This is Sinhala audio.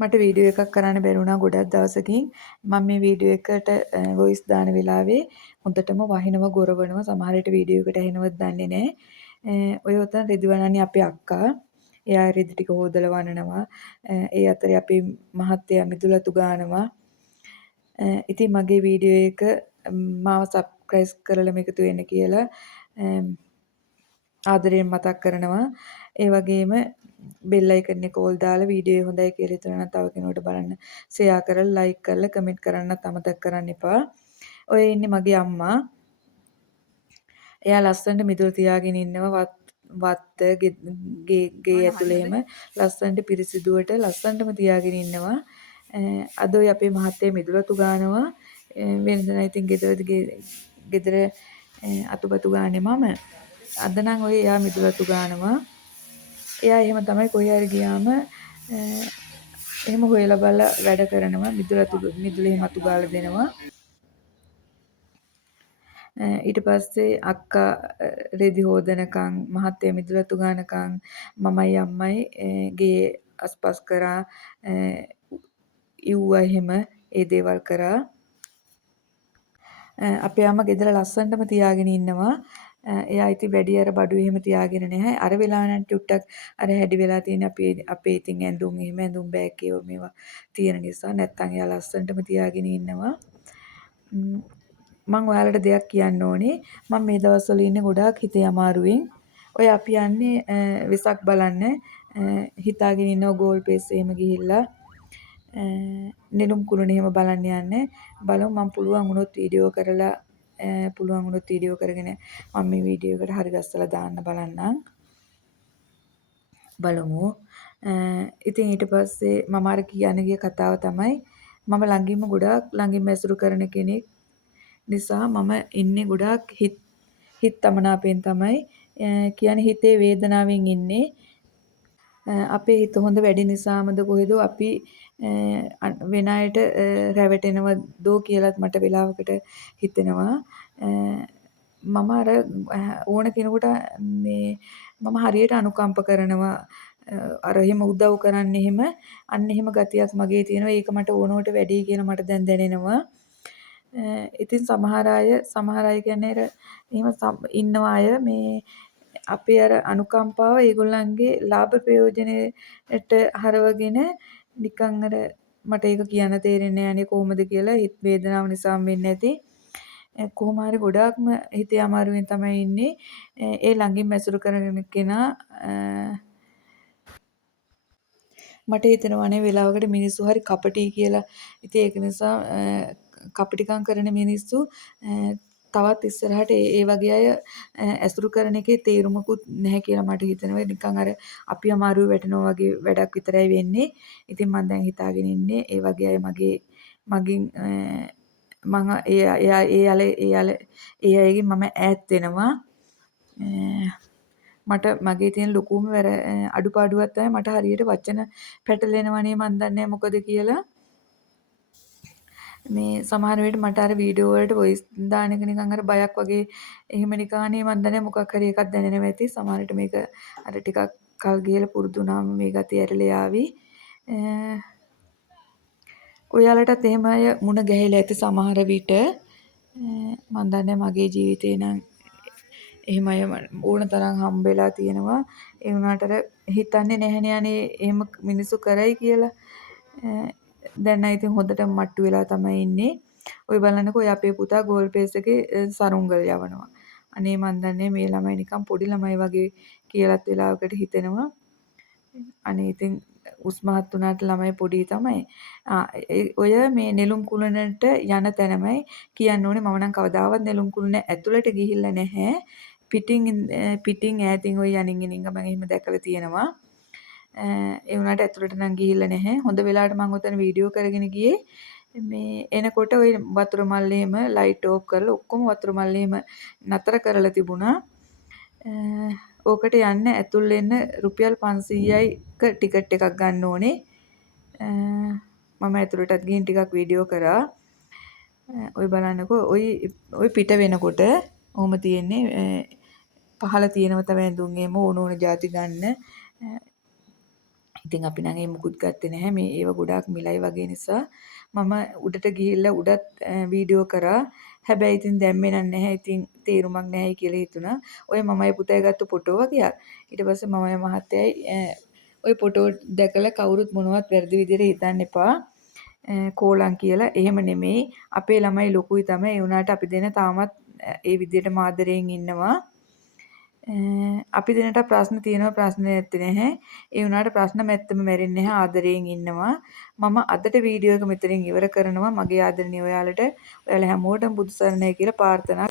මට වීඩියෝ එකක් කරන්න බැරි වුණා ගොඩක් දවසකින්. මම මේ වීඩියෝ එකට වොයිස් දාන වෙලාවේ හොඳටම වහිනව ගොරවනවා. සමහර විට වීඩියෝ එකට ඇහෙනවද දන්නේ නැහැ. ඔය උතන රිදිවනනි අපේ අක්කා. එයා රිදි ටික හොදලා වනනවා. ඒ අතරේ අපේ මහත්තයා මිදුලතු ගානවා. ඉතින් මගේ වීඩියෝ එක මාව සබ්ස්ක්‍රයිබ් කරලා මේකතු වෙන්න කියලා ආදරයෙන් මතක් කරනවා. ඒ වගේම බෙල් අයිකන් එක ඕල් දාලා වීඩියෝ හොඳයි කියලා හිතනවා නම් තව කෙනෙකුට බලන්න ෂෙයා කරලා ලයික් කරලා කමෙන්ට් කරන්නත් අමතක කරන්න එපා. ඔය ඉන්නේ මගේ අම්මා. එයා ලස්සනට මිදුළු තියාගෙන ඉන්නවා වත්ත ගේ ඇතුලේ එහෙම ලස්සනට පිරිසිදුවට ලස්සනටම තියාගෙන ඉන්නවා. අද ඔය අපේ මහත්තයා මිදුළතු ගානවා. වෙනදා ඉතින් ගෙදර අතුපතු ගානේ මම. අද නම් ඔය එයා මිදුළතු ගානවා. එයා එහෙම තමයි කොහේ හරි ගියාම එහෙම හොයලා බලලා වැඩ කරනවා. මිදුලේ එහෙම අතු ගාලා දෙනවා. ඊට පස්සේ අක්කා රෙදි හොදනකම් මහත්තයා මිදුලතු ගානකම් මමයි අම්මයි ගේ අස්පස් කරා ඉව්වා එහෙම ඒ දේවල් කරා. අපේ අම්මා ගෙදර ලස්සනටම තියාගෙන ඉන්නවා. එයා ඉතින් වැඩි අර බඩු එහෙම තියාගෙන නැහැ. අර වෙලාව නම් ටුට්ටක් අර හැඩි වෙලා තියෙන අපේ ඉතින් ඇඳුම් බෑග් ඒවා මේවා තියෙන නිසා නැත්තම් එයා ලස්සනටම තියාගෙන ඉන්නවා. මම ඔයාලට දෙයක් කියන්න ඕනේ. මම මේ දවස්වල ඉන්නේ ගොඩාක් හිතේ අමාරුවෙන්. ඔය අපි යන්නේ වෙසක් බලන්න හිතාගෙන ඉන්නව ගෝල් පේස් එහෙම ගිහිල්ලා නෙළුම් කුළුණ එහෙම බලන්න යන්නේ. බලමු මම පුළුවන් වුණොත් වීඩියෝ කරගෙන මම මේ වීඩියෝ එකට හරි ගස්සලා දාන්න බලන්නම්. බලමු. ඉතින් ඊට පස්සේ මම අර කියන්න ගිය කතාව තමයි මම ගොඩාක් ළඟින්ම ඇසුරු කරන කෙනෙක් නිසා මම ඉන්නේ ගොඩාක් හිත තමනාපෙන් තමයි කියන්නේ හිතේ වේදනාවෙන් ඉන්නේ. අපේ හිත හොඳ වැඩි නිසාමද කොහෙද අපි වෙන අයට රැවටෙනවදෝ කියලාත් මට වෙලාවකට හිතෙනවා. මම අර ඕන කෙනෙකුට මම හරියට අනුකම්ප කරනවා. අර එහෙම උදව් කරන්න එහෙම අන්න එහෙම ගතියක් මගේ තියෙනවා. ඒක මට ඕනවට වැඩි කියලා මට දැන් දැනෙනවා. ඉතින් සමහර අය කියන්නේ එහෙම ඉන්නවා අය මේ අපේ අර අනුකම්පාව ඒගොල්ලන්ගේ ලාභ ප්‍රයෝජනෙට හරවගෙන නිකන් අර මට ඒක කියන්න තේරෙන්නේ නැහැ අනේ කොහොමද කියලා හිත වේදනාව නිසාම වෙන්නේ නැති කොහොම හරි ගොඩාක්ම හිතේ අමාරුවෙන් තමයි ඉන්නේ. ඒ ළඟින් මැසුරු කරගෙන කෙනා මට හිතෙනවා අනේ වෙලාවකට මිනිස්සු හරි කපටි කියලා. ඉතින් ඒක නිසා කපටිකම් කරන මිනිස්සු තවත් ඉස්සරහට ඒ වගේ අය ඇසුරු කරන එකේ තේරුමකුත් නැහැ කියලා මට හිතෙනවා. නිකන් අර අපි අමාරුවේ වැටෙනවා වගේ වැඩක් විතරයි වෙන්නේ. ඉතින් මම දැන් හිතාගෙන ඉන්නේ ඒ වගේ අය මගෙන් මම ඒ අයගෙන් මම ඈත් වෙනවා. මට මගේ තියෙන ලොකුම අඩුපාඩුවක් තමයි මට හරියට වචන පැටලෙනවනේ මන් දන්නේ මොකද කියලා. මේ සමහර වෙලට මට අර වීඩියෝ වලට වොයිස් දාන එක නිකන් අර බයක් වගේ එහෙම නිකානේ මන් දන්නේ මොකක් හරි එකක් දැනෙනවා ඇති. සමහර විට මේක අර ටිකක් කල් ගිහලා පුරුදු වුණාම මේ ගතිය ඇරලා යාවි. ඔයාලටත් එහෙම අය මුණ ගැහිලා ඇති සමහර විට. මන් දන්නේ මගේ ජීවිතේ නම් එහෙම අය ඕන තරම් හම්බෙලා තියෙනවා. ඒ වුණාට අර හිතන්නේ නැහනේ අනේ එහෙම මිනිස්සු කරයි කියලා. දැන් නම් ඉතින් හොඳට මට්ටු වෙලා තමයි ඉන්නේ. ඔය බලන්නකෝ ඔය අපේ පුතා ගෝල් පේස් එකේ සරුංගල් යවනවා. අනේ මන් දන්නේ මේ ළමයි නිකන් පොඩි ළමයි වගේ කියලාත් වෙලාවකට හිතෙනවා. අනේ ඉතින් උස්මහත් උනාට ළමයි පොඩි තමයි. ඔය මේ නෙළුම් කුළුණට යන තැනමයි කියන්න ඕනේ මම නම් කවදාවත් නෙළුම් කුළුණ ඇතුළට ගිහිල්ලා නැහැ. පිටින් ඈතින් ඔය යනින් ගිනින් මම එහෙම දැකලා තියෙනවා. ඒ වුණාට ඇතුළට නම් ගිහිල්ලා නැහැ. හොඳ වෙලාවට මම උතන වීඩියෝ කරගෙන ගියේ. මේ එනකොට ওই වතුර මල්ලේම ලයිට් ඕෆ් කරලා ඔක්කොම වතුර මල්ලේම නතර කරලා තිබුණා. ඕකට යන්න ඇතුල් වෙන්න රුපියල් 500යික ටිකට් එකක් ගන්න ඕනේ. මම ඇතුළටත් ගිහින් ටිකක් වීඩියෝ කරා. ඔය බලන්නකෝ ඔය පිට වෙනකොට ඔහොම තියෙන්නේ පහළ තියෙනව තමයි ඇඳුම් එහෙම ඕන ඕන જાති ගන්න. ඉතින් අපි නම් ඒ මුකුත් ගත්තේ නැහැ. මේ ඒව ගොඩාක් මිලයි වගේ නිසා මම උඩට ගිහිල්ලා උඩත් වීඩියෝ කරා. හැබැයි ඉතින් දැම්මේ නැහැ. ඉතින් තේරුමක් නැහැ කියලා හිතුණා. ඔය මමයි පුතයි ගත්ත ෆොටෝ වගේක්. ඊට පස්සේ මමයි මහත්තයයි ওই ෆොටෝ දැකලා කවුරුත් මොනවත් වැරදි විදිහට හිතන්න එපා. කෝලම් කියලා. එහෙම නෙමෙයි. අපේ ළමයි ලොකුයි තමයි. ඒ වුණාට අපි දෙන තාමත් ඒ විදිහට මාදරයෙන් ඉන්නවා. අපි දෙන්නට ප්‍රශ්න තියෙනවා ප්‍රශ්න නැත්තේ නැහැ. ඒ වුණාට ප්‍රශ්න මැත්තම මැරෙන්නේ නැහැ ආදරයෙන් ඉන්නවා. මම අදට වීඩියෝ එක මෙතනින් ඉවර කරනවා. මගේ ආදරණීය ඔයාලට ඔයාලා හැමෝටම බුදු සරණයි කියලා ප්‍රාර්ථනා